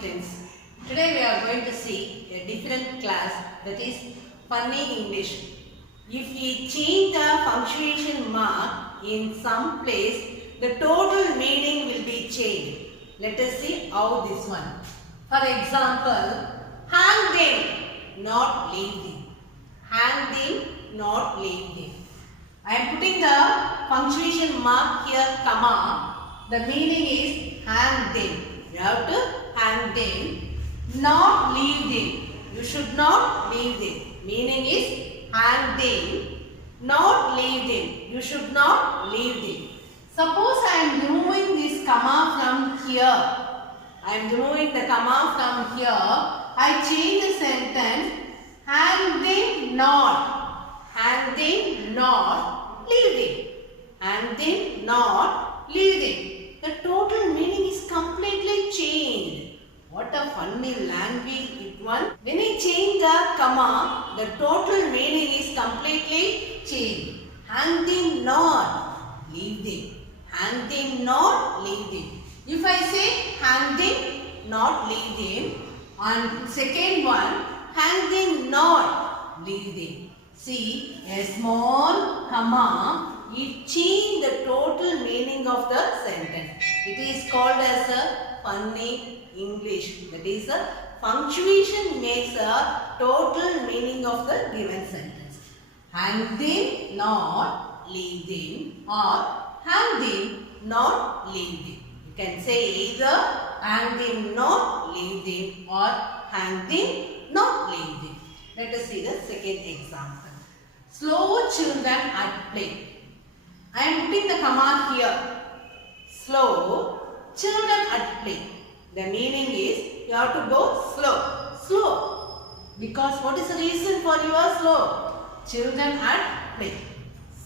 students. Today we are going to see a different class, that is funny English. If we change the punctuation mark in some place, the total meaning will be changed. Let us see how this one. For example, hang them, not leave them. Hang them, not leave them. I am putting the punctuation mark here, comma. The meaning is hang them. You have to hang them, not leave them. You should not leave them. Meaning is hang them, not leave them. You should not leave them. Suppose I am removing this comma from here. I am removing the comma from here. I change the sentence. Hang them not. Hang them not. Leave them. Hang them not. Leave them. The total meaning is completely changed. What a funny language it one. When I change the comma, the total meaning is completely changed. Hang them not. Leave them. Hang them not. Leave them. If I say hang them not. Leave them. And second one, hang them not. Leave them. See, a small comma, it changes the total meaning of the sentence. It is called as a funny English. That is, a punctuation makes a total meaning of the given sentence. Hang them, not leave them, or hang them, not leave them. You can say either hang them, not leave them, or hang them, not leave them. Let us see the second example. Slow children at play. I am putting the comma here. Slow children at play. The meaning is you have to go slow. Slow. Because what is the reason for you are slow? Children at play.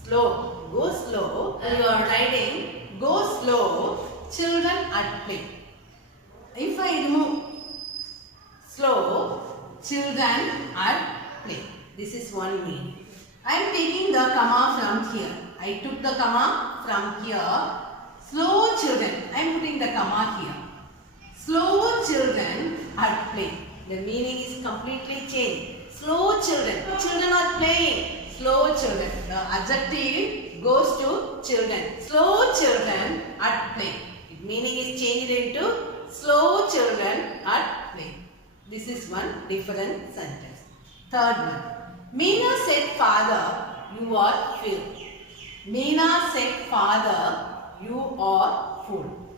Slow. Go slow. When you are riding, go slow. Children at play. If I remove slow, children at play. This is one meaning. I am taking the comma from here. I took the comma from here. Slow children. I am putting the comma here. Slow children at play. The meaning is completely changed. Slow children. Children are playing. Slow children. The adjective goes to children. Slow children at play. Its meaning is changed into slow children at play. This is one different sentence. Third one. Meena said, Father, you are fool. Meena said, Father, you are fool.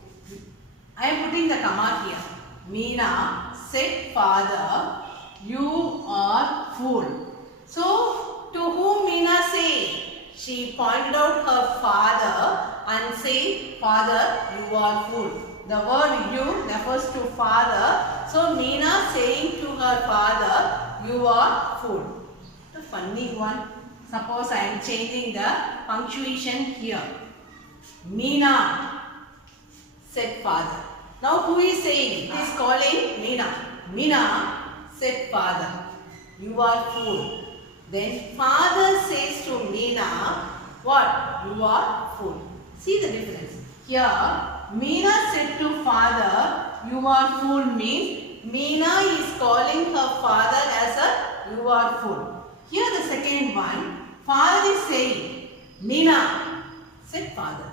I am putting the comma here. Meena said, Father, you are fool. So, to whom Meena said? She pointed out her father and said, Father, you are fool. The word you refers to father. So, Meena saying to her father, you are fool. The funny one. Suppose I am changing the punctuation here. Meena said father. Now who is saying? He is calling Meena. Meena said father. You are fool. Then father says to Meena, what? You are fool. See the difference. Here, Meena said to father, you are fool means Meena is calling her father as a you are fool. Here the second one, father is saying, Meena said father,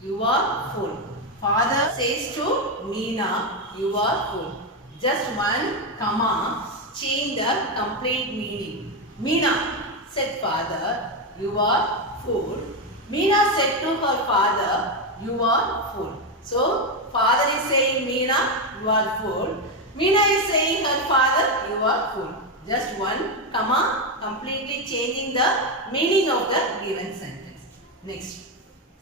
you are fool. Father says to Meena, you are fool. Just one comma, change the complete meaning. Meena said father, you are fool. Meena said to her father, you are fool. So, father is saying Meena, you are fool. Meena is saying her father, you are fool. Just one comma, completely changing the meaning of the given sentence. Next.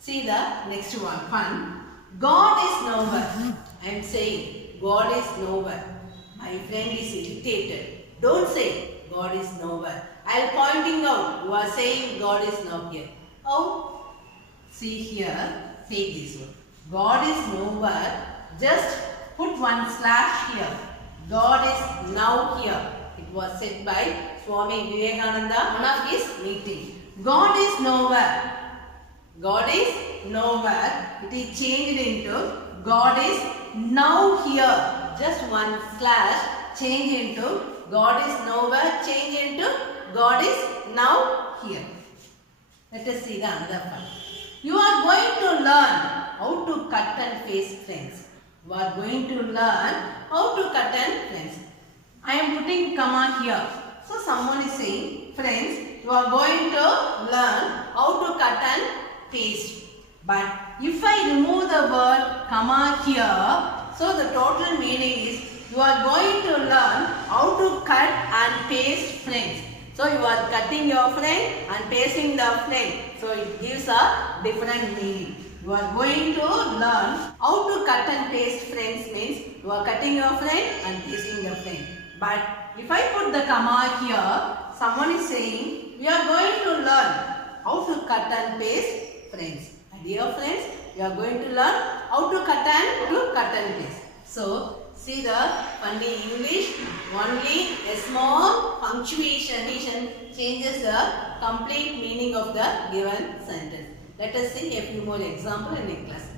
See the next one. Fun. God is nowhere. I am saying God is nowhere. My friend is irritated. Don't say God is nowhere. I am pointing out. You are saying God is not here. How? See here. Say this one. God is nowhere. Just put one slash here. God is now here. It was said by Swami Vivekananda, one of his meeting. God is nowhere. God is nowhere. It is changed into God is now here. just one slash change into God is nowhere, change into God is now here. Let us see the other part. You are going to learn how to cut and paste friends. You are going to learn how to cut and paste. I am putting comma here. So someone is saying, friends, you are going to learn how to cut and paste. But if I remove the word comma here, so the total meaning is you are going to learn how to cut and paste friends. So you are cutting your friend and pasting the friend. So it gives a different meaning. You are going to learn how to cut and paste friends means you are cutting your friend and pasting the friend. But if I put the comma here, someone is saying we are going to learn how to cut and paste friends. Dear friends, you are going to learn how to cut and paste. So see the funny English, only a small punctuation changes the complete meaning of the given sentence. Let us see a few more examples in a class.